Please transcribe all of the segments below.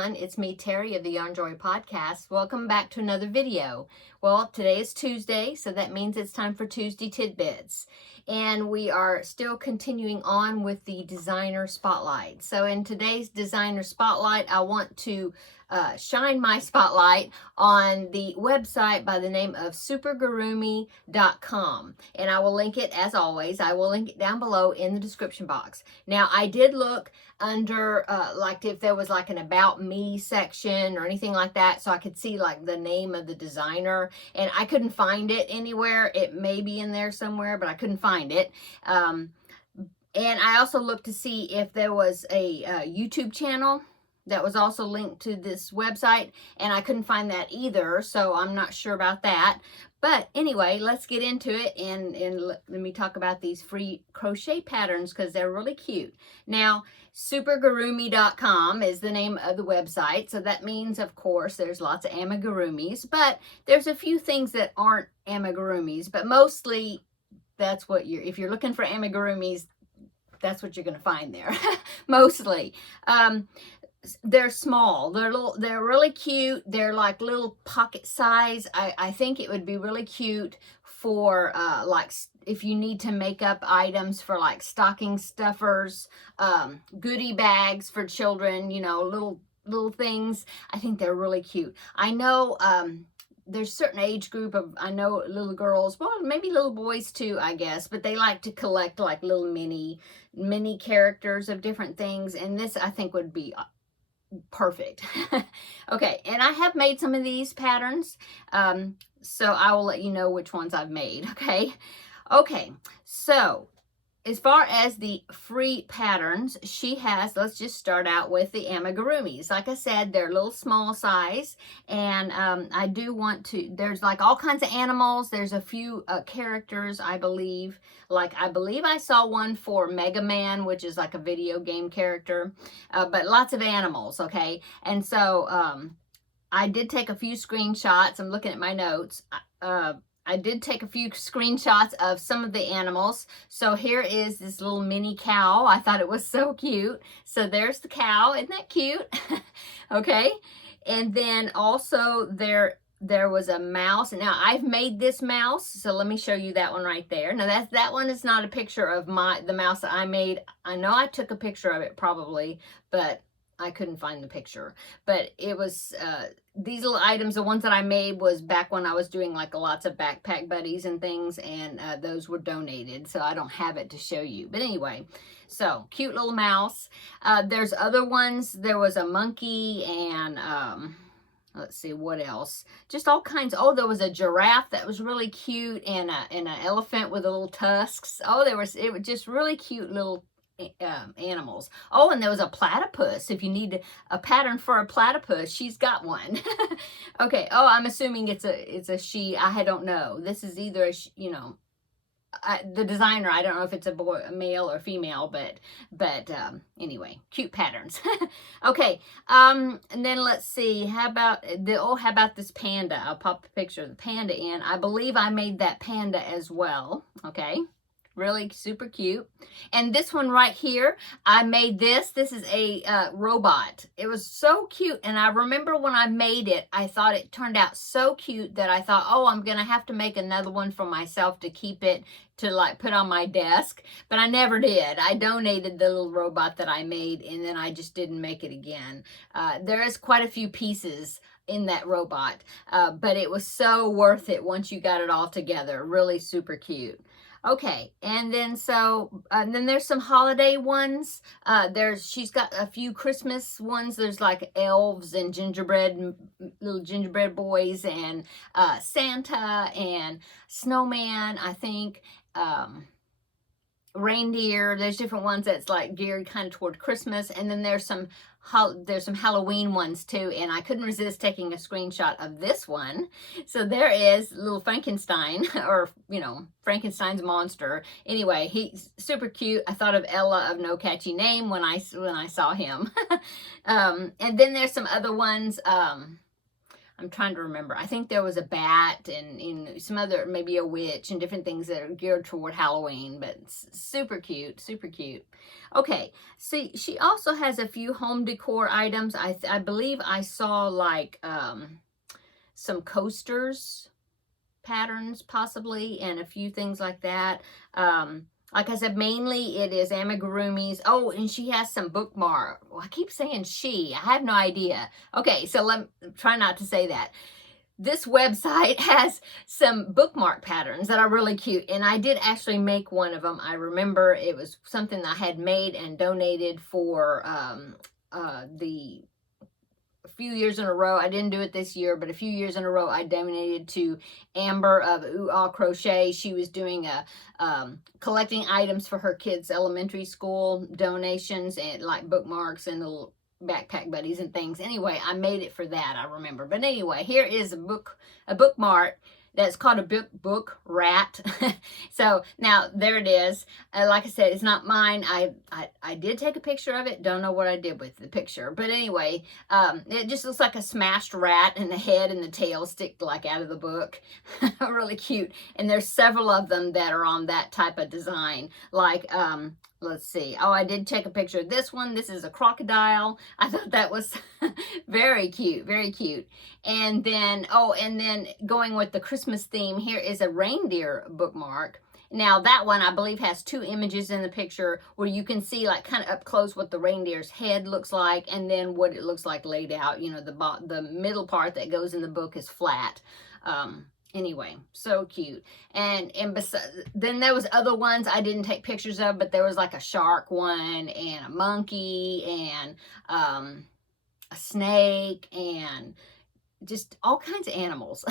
everyone, it's me, Terry of the Yarn Joy Podcast. Welcome back to another video. Well, today is Tuesday, so that means it's time for Tuesday Tidbits. And we are still continuing on with the designer spotlight. So in today's designer spotlight, I want to shine my spotlight on the website by the name of supergurumi.com. And I will link it, as always, I will link it down below in the description box. Now, I did look under like if there was like an about me section or anything like that, so I could see like the name of the designer, and I couldn't find it anywhere. It may be in there somewhere, but I couldn't find it. And I also looked to see if there was a YouTube channel that was also linked to this website, and I couldn't find that either, so I'm not sure about that. But anyway, let's get into it, and let me talk about these free crochet patterns because they're really cute. Now, supergurumi.com is the name of the website, so that means, of course, there's lots of amigurumis, but there's a few things that aren't amigurumis, but mostly that's what if you're looking for amigurumis, that's what you're going to find there, mostly. They're small, they're really cute. They're like little pocket size. I think it would be really cute for like if you need to make up items for like stocking stuffers, goodie bags for children, you know, little things. I think they're really cute. I know there's a certain age group of, I know little girls, well, maybe little boys too, I guess, but they like to collect like little mini characters of different things, and this I think would be perfect. Okay, and I have made some of these patterns, so I will let you know which ones I've made. Okay, so as far as the free patterns, she has, let's just start out with the amigurumis. Like I said, they're a little small size, and I do want to, there's like all kinds of animals. There's a few characters, I believe. Like, I believe I saw one for Mega Man, which is like a video game character, but lots of animals, okay? And so I did take a few screenshots. I'm looking at my notes. I did take a few screenshots of some of the animals. So here is this little mini cow. I thought it was so cute. So there's the cow. Isn't that cute? Okay. And then also there was a mouse. Now I've made this mouse, so let me show you that one right there. Now that one is not a picture of the mouse that I made. I know I took a picture of it probably, but I couldn't find the picture. But it was these little items, the ones that I made was back when I was doing like lots of backpack buddies and things, and those were donated, so I don't have it to show you. But anyway, so cute little mouse. There's other ones. There was a monkey, and let's see what else. Just all kinds. Oh, there was a giraffe that was really cute, and an elephant with little tusks. Oh, it was just really cute little animals. Oh, and there was a platypus. If you need a pattern for a platypus, she's got one. Okay. Oh, I'm assuming it's a she. I don't know. This is either a you know, the designer. I don't know if it's a boy, a male or female, but anyway, cute patterns. Okay. And then let's see. How about this panda? I'll pop a picture of the panda in. I believe I made that panda as well. Okay. Really super cute. And this one right here, I made this. This is a robot. It was so cute. And I remember when I made it, I thought it turned out so cute that I thought, oh, I'm going to have to make another one for myself to keep it, to like put on my desk. But I never did. I donated the little robot that I made, and then I just didn't make it again. There is quite a few pieces in that robot, but it was so worth it once you got it all together. Really super cute. Okay, and then then there's some holiday ones. She's got a few Christmas ones. There's like elves and little gingerbread boys, and Santa and snowman, I think, reindeer. There's different ones that's like geared kind of toward Christmas, and then there's some Halloween ones too, and I couldn't resist taking a screenshot of this one. So there is little Frankenstein, or you know, Frankenstein's monster. Anyway, he's super cute. I thought of Ella of No Catchy Name when I saw him. And then there's some other ones. I'm trying to remember. I think there was a bat and some other, maybe a witch and different things that are geared toward Halloween, but super cute, super cute. Okay, see, she also has a few home decor items. I believe I saw like some coasters patterns possibly, and a few things like that. Like I said, mainly it is amigurumis. Oh, and she has some bookmark. Well, I keep saying she. I have no idea. Okay, so let me try not to say that. This website has some bookmark patterns that are really cute, and I did actually make one of them. I remember it was something I had made and donated for the few years in a row. I didn't do it this year, but a few years in a row I donated to Amber of Ooh Ah Crochet. She was doing a collecting items for her kids' elementary school donations, and like bookmarks and little backpack buddies and things. Anyway, I made it for that, I remember. But anyway, here is a bookmark that's called a book rat. So now there it is. Like I said, it's not mine. I did take a picture of it. Don't know what I did with the picture, but anyway, it just looks like a smashed rat, and the head and the tail stick like out of the book. Really cute. And there's several of them that are on that type of design. Like let's see. Oh, I did take a picture of this one. This is a crocodile. I thought that was very cute, very cute. And then, oh, and then going with the Christmas theme, here is a reindeer bookmark. Now that one, I believe, has two images in the picture where you can see like kind of up close what the reindeer's head looks like, and then what it looks like laid out. You know, the middle part that goes in the book is flat. Anyway, so cute. And then there was other ones I didn't take pictures of, but there was like a shark one and a monkey and a snake and just all kinds of animals.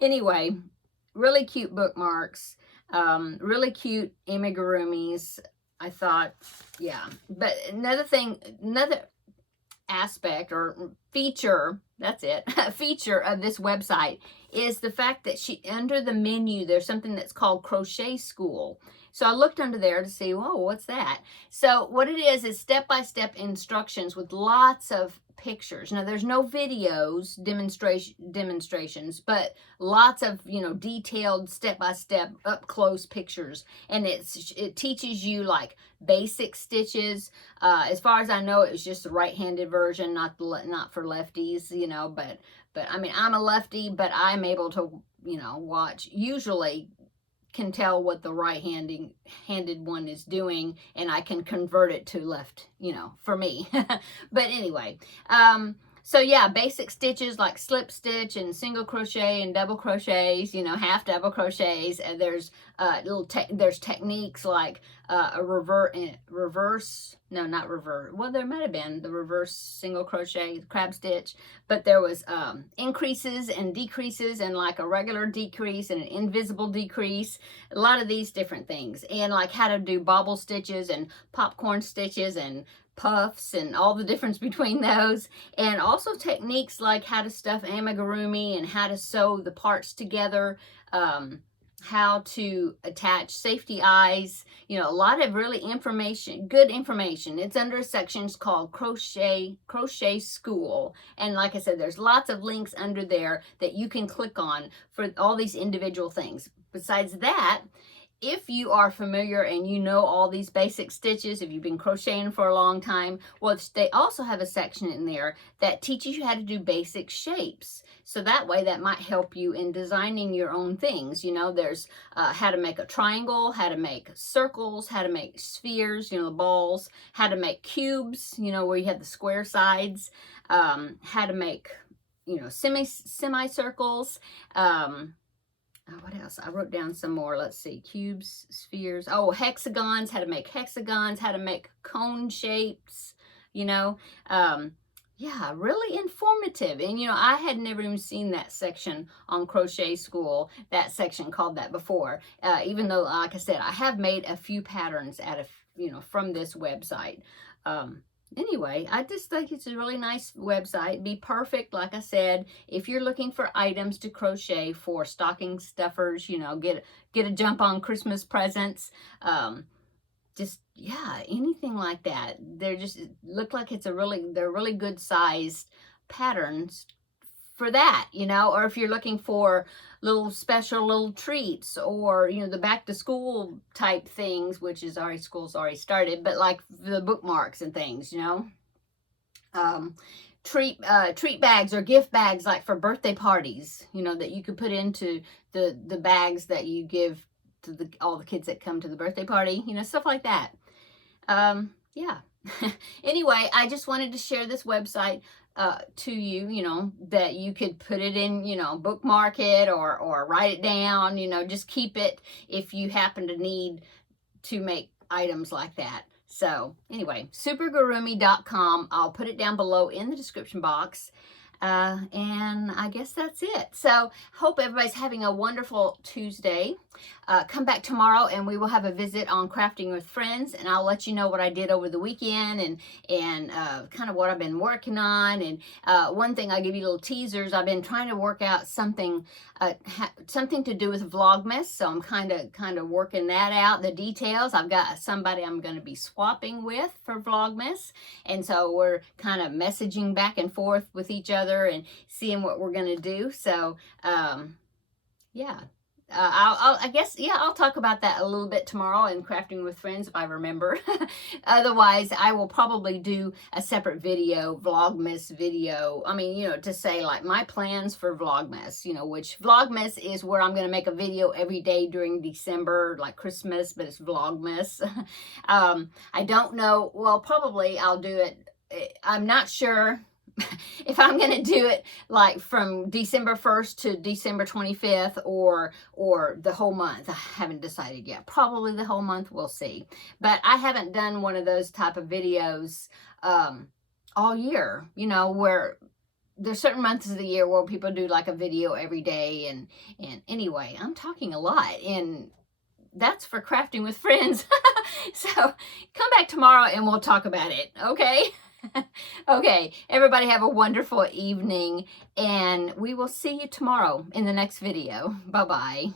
Anyway, really cute bookmarks, really cute amigurumis. I thought, yeah. But another aspect or feature, that's it, feature of this website is the fact that under the menu, there's something that's called Crochet School. So I looked under there to see, whoa, what's that? So what it is step-by-step instructions with lots of pictures. Now there's no videos, demonstrations, but lots of, you know, detailed step-by-step up close pictures. And it teaches you like basic stitches. As far as I know, it was just the right-handed version, not for lefties, you know, but I mean, I'm a lefty, but I'm able to, you know, usually can tell what the right-handed one is doing, and I can convert it to left, you know, for me. But anyway, so yeah, basic stitches like slip stitch and single crochet and double crochets, you know, half double crochets. And there's there's techniques like a reverse, no, not reverse. Well, there might have been the reverse single crochet, crab stitch, but there was increases and decreases, and like a regular decrease and an invisible decrease. A lot of these different things, and like how to do bobble stitches and popcorn stitches and puffs and all the difference between those, and also techniques like how to stuff amigurumi and how to sew the parts together, how to attach safety eyes, you know, a lot of really good information. It's under sections called Crochet School, and like I said, there's lots of links under there that you can click on for all these individual things. Besides that, if you are familiar and you know all these basic stitches, if you've been crocheting for a long time, well, they also have a section in there that teaches you how to do basic shapes. So that way, that might help you in designing your own things. You know, there's how to make a triangle, how to make circles, how to make spheres, you know, the balls, how to make cubes, you know, where you have the square sides, how to make, you know, semicircles, what else? I wrote down some more. Let's see. Cubes, spheres. Oh, hexagons. How to make hexagons. How to make cone shapes. You know. Yeah, really informative. And, you know, I had never even seen that section on Crochet School. That section called that before. Even though, like I said, I have made a few patterns out of, you know, from this website. Anyway, I just think it's a really nice website. Be perfect, like I said, if you're looking for items to crochet for stocking stuffers, you know, get a jump on Christmas presents. Just, yeah, anything like that. They're just, look like they're really good sized patterns for that, you know, or if you're looking for little special little treats, or, you know, the back to school type things, which is already, school's already started, but like the bookmarks and things, you know, treat bags or gift bags, like for birthday parties, you know, that you could put into the bags that you give to all the kids that come to the birthday party, you know, stuff like that. Yeah. Anyway, I just wanted to share this website to you, you know, that you could put it in, you know, bookmark it, or write it down, you know, just keep it if you happen to need to make items like that. So anyway, supergurumi.com. I'll put it down below in the description box. And I guess that's it. So hope everybody's having a wonderful Tuesday. Come back tomorrow and we will have a visit on Crafting with Friends, and I'll let you know what I did over the weekend, and kind of what I've been working on. And one thing, I'll give you little teasers. I've been trying to work out something to do with Vlogmas, so I'm kind of working that out, the details. I've got somebody I'm going to be swapping with for Vlogmas, and so we're kind of messaging back and forth with each other and seeing what we're going to do. So yeah. I guess, yeah, I'll talk about that a little bit tomorrow in Crafting with Friends if I remember. Otherwise, I will probably do a separate video, Vlogmas video. I mean, you know, to say like my plans for Vlogmas, you know, which Vlogmas is where I'm going to make a video every day during December, like Christmas, but it's Vlogmas. I don't know. Well, probably I'll do it. I'm not sure if I'm going to do it like from December 1st to December 25th, or the whole month. I haven't decided yet. Probably the whole month, we'll see. But I haven't done one of those type of videos all year, you know, where there's certain months of the year where people do like a video every day. And anyway, I'm talking a lot, and that's for Crafting with Friends. So come back tomorrow and we'll talk about it, okay? Okay, everybody have a wonderful evening, and we will see you tomorrow in the next video. Bye-bye.